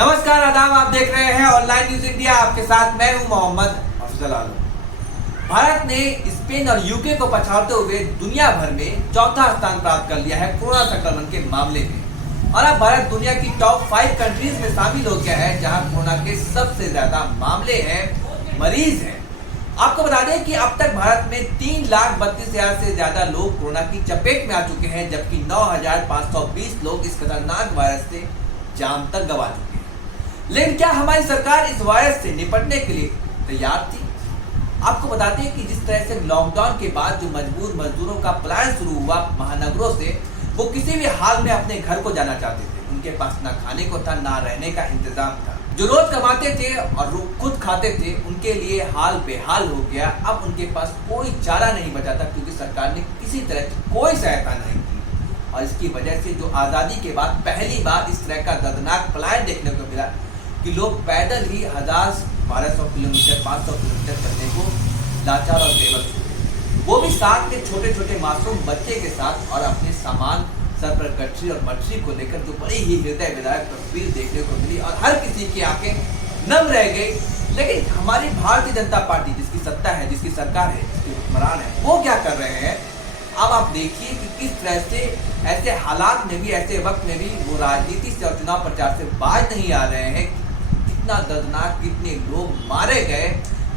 नमस्कार आदाब, आप देख रहे हैं ऑनलाइन न्यूज इंडिया। आपके साथ मैं हूं मोहम्मद अफजल आलम। भारत ने स्पेन और यूके को पछाड़ते हुए दुनिया भर में चौथा स्थान प्राप्त कर लिया है कोरोना संक्रमण के मामले में। और अब भारत दुनिया की टॉप 5 कंट्रीज में शामिल हो गया है जहां कोरोना के सबसे ज्यादा मामले हैं, मरीज हैं। आपको बता दें कि अब तक भारत में 3,32,000 से ज्यादा लोग कोरोना की चपेट में आ चुके हैं, जबकि 9,520 लोग इस खतरनाक वायरस से जान तक गंवा चुके हैं। लेकिन क्या हमारी सरकार इस वायरस से निपटने के लिए तैयार थी? आपको बताते हैं कि जिस तरह से लॉकडाउन के बाद जो मजबूर मजदूरों का पलायन शुरू हुआ महानगरों से, वो किसी भी हाल में अपने घर को जाना चाहते थे। उनके पास ना खाने को था, ना रहने का इंतजाम था। जो रोज कमाते थे और खुद खाते थे, उनके लिए हाल बेहाल हो गया। अब उनके पास कोई चारा नहीं बचा था, क्योंकि सरकार ने किसी तरह की कोई सहायता नहीं की। और इसकी वजह से जो आजादी के बाद पहली बार इस तरह का दर्दनाक पलायन देखने को मिला कि लोग पैदल ही 1000-1200 किलोमीटर 500 किलोमीटर चलने को लाचार और बेबस हुए, वो भी साथ में छोटे छोटे मासूम बच्चे के साथ, और अपने सामान सर पर गठरी और मछली को लेकर जो बड़ी ही हृदय विदारक तस्वीर देखने को मिली और हर किसी की आंखें नम रह गई। लेकिन हमारी भारतीय जनता पार्टी, जिसकी सत्ता है, जिसकी सरकार है, जिसके हुक्मरान है, वो क्या कर रहे हैं? अब आप देखिए कि किस तरह से ऐसे हालात में भी, ऐसे वक्त में भी वो राजनीति से और चुनाव प्रचार से बाज नहीं आ रहे हैं। कितना दर्दनाक, कितने लोग मारे गए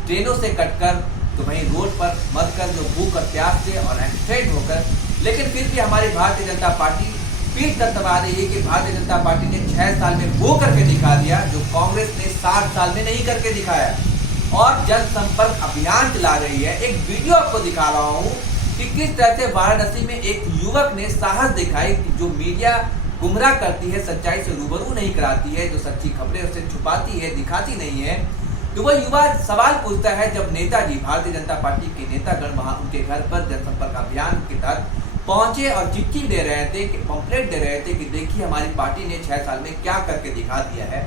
ट्रेनों से कटकर, तो वहीं रोड पर मरकर, जो भूख और प्यास से और एक्सीडेंट होकर। लेकिन फिर भी हमारी भारतीय जनता पार्टी पीठ थपथपा रही है कि भारतीय जनता पार्टी ने 6 साल में वो करके दिखा दिया जो कांग्रेस ने 60 साल में नहीं करके दिखाया। और जनसंपर्क अभियान चला रही है। एक वीडियो आपको दिखा रहा हूँ कि किस तरह से वाराणसी में एक युवक ने साहस दिखाई, जो मीडिया गुमराह करती है, सच्चाई से रूबरू नहीं कराती है, जो सच्ची खबरें उससे छुपाती है, दिखाती नहीं है। तो वह युवा सवाल पूछता है, जब नेताजी, भारतीय जनता पार्टी के नेतागण वहां उनके घर पर जनसंपर्क अभियान के तहत पहुंचे और चिट्ठी दे रहे थे, पंपलेट दे रहे थे कि देखिए हमारी पार्टी ने 6 साल में क्या करके दिखा दिया है।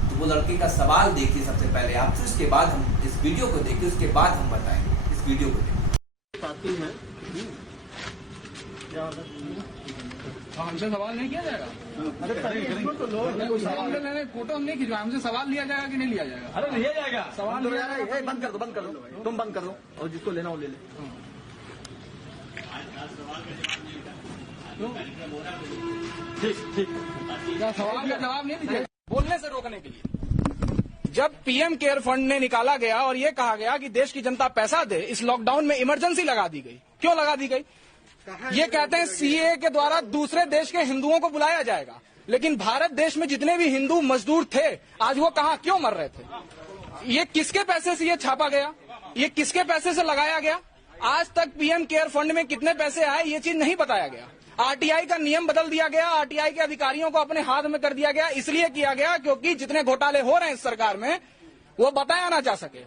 तो वो लड़के का सवाल देखिए सबसे पहले आप, फिर उसके बाद हम इस वीडियो को देखिए, उसके बाद हम बताएंगे। इस वीडियो को देखिए। हमसे सवाल नहीं किया जाएगा। अरे फोटो हम नहीं खिंचवाए, हमसे सवाल लिया जाएगा कि नहीं लिया जाएगा? अरे लिया जाएगा सवाल लिया जाएगा। बंद कर दो, तुम बंद कर दो, और जिसको लेना वो ले ले। ठीक क्या सवाल का जवाब नहीं दीजिए? बोलने से रोकने के लिए जब पीएम केयर फंड ने निकाला गया और ये कहा गया कि देश की जनता पैसा दे, इस लॉकडाउन में इमरजेंसी लगा दी गई। क्यों लगा दी गई? ये कहते हैं सीए के द्वारा दूसरे देश के हिंदुओं को बुलाया जाएगा, लेकिन भारत देश में जितने भी हिंदू मजदूर थे, आज वो कहां, क्यों मर रहे थे? ये किसके पैसे से ये छापा गया? ये किसके पैसे से लगाया गया? आज तक पीएम केयर फंड में कितने पैसे आए, ये चीज नहीं बताया गया। आरटीआई का नियम बदल दिया गया, आरटीआई के अधिकारियों को अपने हाथ में कर दिया गया। इसलिए किया गया क्योंकि जितने घोटाले हो रहे हैं इस सरकार में, वो बताया ना जा सके।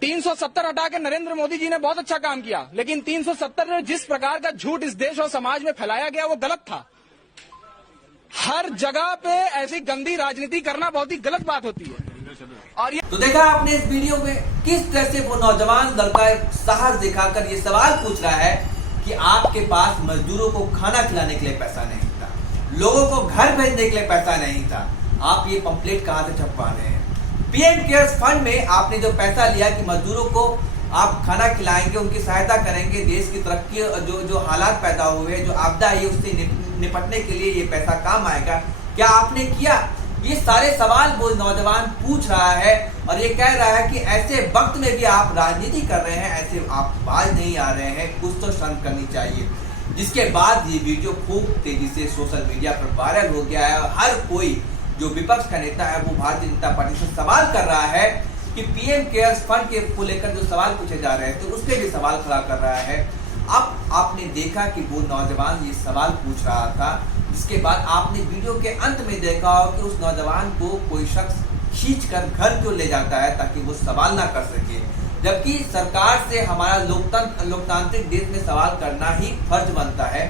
370 हटा के नरेंद्र मोदी जी ने बहुत अच्छा काम किया, लेकिन 370 में जिस प्रकार का झूठ इस देश और समाज में फैलाया गया वो गलत था। हर जगह पे ऐसी गंदी राजनीति करना बहुत ही गलत बात होती है। और ये तो देखा आपने इस वीडियो में किस तरह से वो नौजवान लड़का साहस दिखाकर ये सवाल पूछ रहा है कि आपके पास मजदूरों को खाना खिलाने के लिए पैसा नहीं था, लोगों को घर भेजने के लिए पैसा नहीं था, आप ये पंपलेट कहां से छपवा रहे हैं? पीएम केयर्स फंड में आपने जो पैसा लिया कि मजदूरों को आप खाना खिलाएंगे, उनकी सहायता करेंगे, देश की तरक्की, जो हालात पैदा हुए, जो आपदा है, उससे निपटने के लिए ये पैसा काम आएगा, क्या आपने किया? ये सारे सवाल वो नौजवान पूछ रहा है और ये कह रहा है कि ऐसे वक्त में भी आप राजनीति कर रहे हैं, ऐसे आप बाज नहीं आ रहे हैं, कुछ तो शर्म करनी चाहिए। जिसके बाद ये वीडियो खूब तेजी से सोशल मीडिया पर वायरल हो गया है और हर कोई जो विपक्ष का नेता है वो भारतीय जनता पार्टी से सवाल कर रहा है कि पीएम केयर्स फंड के को लेकर जो सवाल पूछे जा रहे हैं, तो उसके भी सवाल खड़ा कर रहा है। अब आपने देखा कि वो नौजवान ये सवाल पूछ रहा था, इसके बाद आपने वीडियो के अंत में देखा हो कि उस नौजवान को कोई शख्स खींचकर घर क्यों ले जाता है ताकि वो सवाल ना कर सके, जबकि सरकार से हमारा लोकतांत्रिक देश में सवाल करना ही फर्ज बनता है,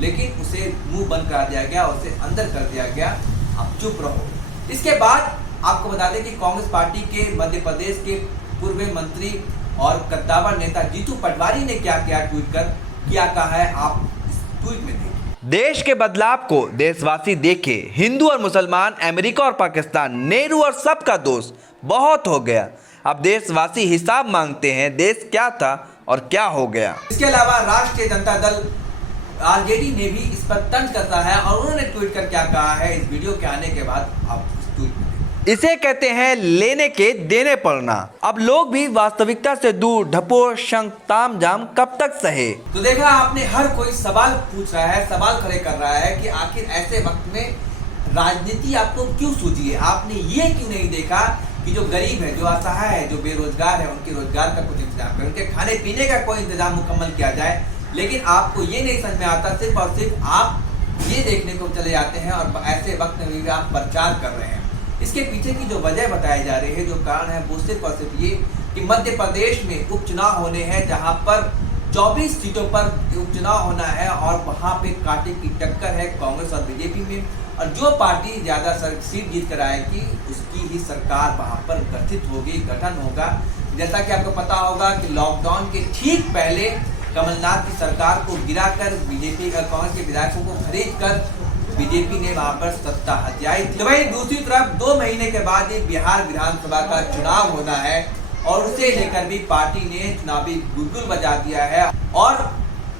लेकिन उसे मुंह बंद करा दिया गया, उसे अंदर कर दिया गया, आप चुप रहो। इसके बाद आपको बता दें कि कांग्रेस पार्टी के मध्य प्रदेश के पूर्व मंत्री और कद्दावर नेता जीतू पटवारी ने क्या क्या ट्वीट कर क्या कहा है, आप इस ट्वीट में देखिए। देश के बदलाव को देशवासी देखे, हिंदू और मुसलमान, अमेरिका और पाकिस्तान, नेहरू और सबका दोस्त बहुत हो गया। अब देशवासी हिसाब मांगते हैं, देश क्या था और क्या हो गया। इसके अलावा राष्ट्रीय जनता दल आरजेडी ने भी इस पर तंज कसा है और उन्होंने ट्वीट कर क्या कहा है, इस वीडियो के आने के बाद आप इस ट्वीट इसे कहते हैं लेने के देने पड़ना। अब लोग भी वास्तविकता से दूर ढपोर शंख ताम जाम कब तक सहे। तो देखा आपने, हर कोई सवाल पूछ रहा है, सवाल खड़े कर रहा है कि आखिर ऐसे वक्त में राजनीति आपको क्यों सूझी है। आपने ये क्यों नहीं देखा कि जो गरीब है, जो असहाय है, जो बेरोजगार है, उनके रोजगार का कुछ इंतजाम करें, उनके खाने पीने का कोई इंतजाम मुकम्मल किया जाए। लेकिन आपको ये नहीं समझ में आता, सिर्फ और सिर्फ आप ये देखने को चले जाते हैं और ऐसे वक्त में भी आप प्रचार कर रहे हैं। इसके पीछे की जो वजह बताई जा रही है, जो कारण है, वो सिर्फ और सिर्फ ये कि मध्य प्रदेश में उपचुनाव होने हैं, जहां पर 24 सीटों पर उपचुनाव होना है और वहां पे कांटे की टक्कर है कांग्रेस और बीजेपी में। और जो पार्टी ज्यादा सीट जीत कर आएगी उसकी ही सरकार वहां पर गठित होगी, गठन होगा। जैसा कि आपको पता होगा कि लॉकडाउन के ठीक पहले कमलनाथ की सरकार को गिराकर बीजेपी और कांग्रेस के विधायकों को खरीद कर बीजेपी ने वहां पर सत्ता हथियाई थी। तो वही दूसरी तरफ 2 महीने के बाद ही बिहार विधानसभा का चुनाव होना है और उसे लेकर भी पार्टी ने चुनावी गुलगुल बजा दिया है। और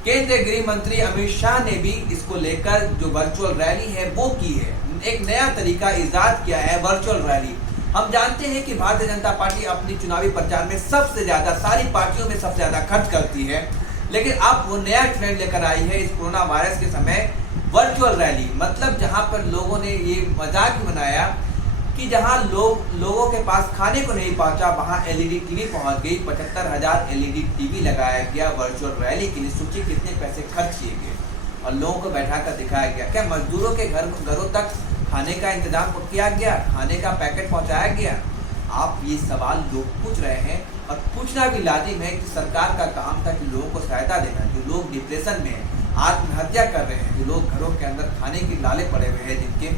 केंद्रीय गृह मंत्री अमित शाह ने भी इसको लेकर जो वर्चुअल रैली है वो की है, एक नया तरीका इजाद किया है वर्चुअल रैली। हम जानते हैं कि भारतीय जनता पार्टी अपनी चुनावी प्रचार में सबसे ज्यादा, सारी पार्टियों में सबसे ज्यादा खर्च करती है, लेकिन अब वो नया ट्रेंड लेकर आई है इस कोरोना वायरस के समय वर्चुअल रैली। मतलब जहां पर लोगों ने ये मजाक भी बनाया कि जहां लोगों के पास खाने को नहीं पहुंचा, वहां एलईडी टीवी पहुंच गई। 75,000 एलईडी टीवी लगाया गया वर्चुअल रैली के लिए। सोचिए कितने पैसे खर्च किए गए और लोगों को बैठा कर दिखाया गया। क्या मजदूरों के घरों तक खाने का इंतजाम किया गया, खाने का पैकेट पहुंचाया गया? आप ये सवाल लोग पूछ रहे हैं और पूछना भी लाजिम है कि सरकार का काम था कि लोगों को सहायता देना। जो लोग डिप्रेशन में हैं, आत्महत्या कर रहे हैं, जो लोग घरों के अंदर खाने के लाले पड़े हुए हैं जिनके,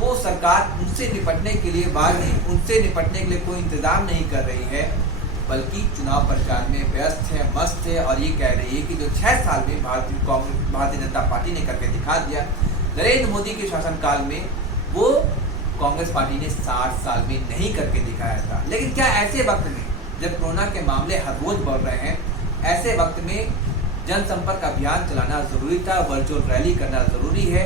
वो सरकार उनसे निपटने के लिए उनसे निपटने के लिए कोई इंतजाम नहीं कर रही है, बल्कि चुनाव प्रचार में व्यस्त है, मस्त है। और ये कह रही है कि जो 6 साल में भारतीय जनता पार्टी ने करके दिखा दिया, नरेंद्र मोदी के शासनकाल में वो कांग्रेस पार्टी ने 60 साल में नहीं करके दिखाया था। लेकिन क्या ऐसे वक्त में जब कोरोना के मामले हर रोज बढ़ रहे हैं, ऐसे वक्त में जनसंपर्क अभियान चलाना जरूरी था, वर्चुअल रैली करना जरूरी है?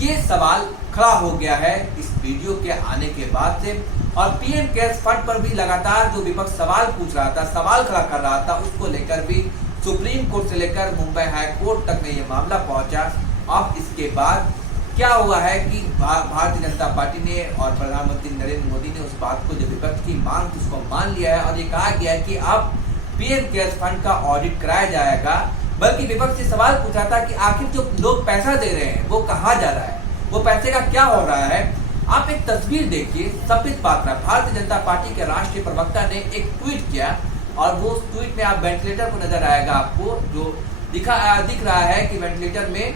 ये सवाल खड़ा हो गया है इस वीडियो के आने के बाद से। और पीएम केयर्स फंड पर भी लगातार जो विपक्ष सवाल पूछ रहा था, सवाल खड़ा कर रहा था, उसको लेकर भी सुप्रीम कोर्ट से लेकर मुंबई हाई कोर्ट तक में ये मामला पहुंचा। अब इसके बाद क्या हुआ है कि भारतीय जनता पार्टी ने और प्रधानमंत्री नरेंद्र मोदी ने उस बात को, जो विपक्ष की मांग थी, उसको मान लिया है और ये कहा गया है कि अब पीएम केयर्स फंड का ऑडिट कराया जाएगा। बल्कि विपक्ष से सवाल पूछा था कि आखिर जो लोग पैसा दे रहे हैं वो कहाँ जा रहा है, वो पैसे का क्या हो रहा है। आप एक तस्वीर देखिए, संबित पात्रा, भारतीय जनता पार्टी के राष्ट्रीय प्रवक्ता ने एक ट्वीट किया और वो ट्वीट में आप वेंटिलेटर को नजर आएगा आपको, जो दिख रहा है कि वेंटिलेटर में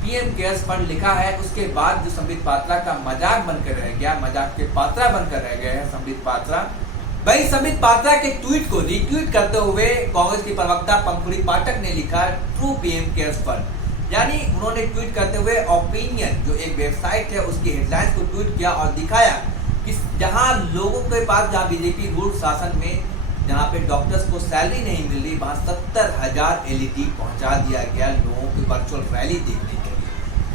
पीएम केयर्स फंड लिखा है। उसके बाद जो संबित पात्रा का मजाक बनकर रह गया, मजाक के पात्रा बनकर रह गए हैं संबित पात्रा। भाई संबित पात्रा के ट्वीट को रीट्वीट करते हुए कांग्रेस की प्रवक्ता पंखुड़ी पाठक ने लिखा ट्रू पीएम केयर्स फंड, यानी उन्होंने ट्वीट करते हुए ओपिनियन जो एक वेबसाइट है उसकी हेडलाइंस को ट्वीट किया और दिखाया कि जहां लोगों के पास, जहां बीजेपी रूढ़ शासन में, जहां पे डॉक्टर्स को सैलरी नहीं मिल रही, वहां 70,000 एलईडी पहुंचा दिया गया लोगों की वर्चुअल रैली देखने के लिए।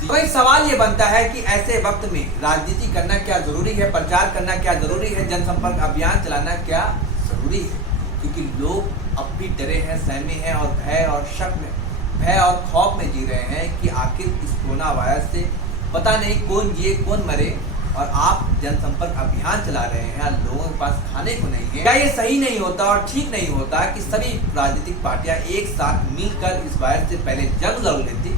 तो एक सवाल ये बनता है कि ऐसे वक्त में राजनीति करना क्या जरूरी है, प्रचार करना क्या जरूरी है, जनसंपर्क अभियान चलाना क्या जरूरी है? क्योंकि लोग अब भी डरे हैं, सहमे हैं और भय और खौफ में जी रहे हैं कि आखिर इस कोरोना वायरस से पता नहीं कौन जिए कौन मरे। और आप जनसंपर्क अभियान चला रहे हैं, लोगों के पास खाने को नहीं है। क्या ये सही नहीं होता और ठीक नहीं होता कि सभी राजनीतिक पार्टियां एक साथ मिलकर इस वायरस से पहले जंग लड़ लेती,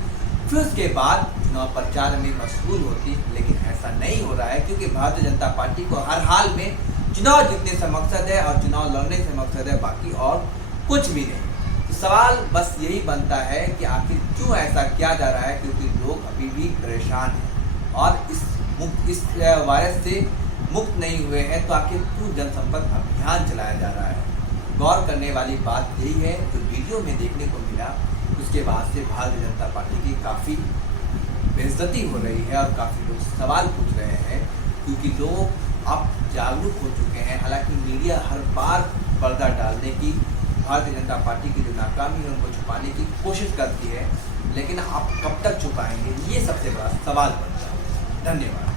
फिर उसके बाद चुनाव प्रचार में मशगूल होती? लेकिन ऐसा नहीं हो रहा है, क्योंकि भारतीय जनता पार्टी को हर हाल में चुनाव जीतने से मकसद है और चुनाव लड़ने से मकसद है, बाकी और कुछ भी नहीं। तो सवाल बस यही बनता है कि आखिर क्यों ऐसा किया जा रहा है? क्योंकि लोग अभी भी परेशान हैं और इस वायरस से मुक्त नहीं हुए हैं, तो आखिर क्यों जनसंपर्क अभियान चलाया जा रहा है? गौर करने वाली बात यही है जो वीडियो में देखने को मिला। उसके बाद से भारतीय जनता पार्टी की काफ़ी बेइज्जती हो रही है और काफ़ी लोग सवाल पूछ रहे हैं, क्योंकि लोग अब जागरूक हो चुके हैं। हालांकि मीडिया हर बार पर्दा डालने की, भारतीय जनता पार्टी की जो नाकामी है उनको छुपाने की कोशिश करती है, लेकिन आप कब तक छुपाएंगे, ये सबसे बड़ा सवाल बनता है। धन्यवाद।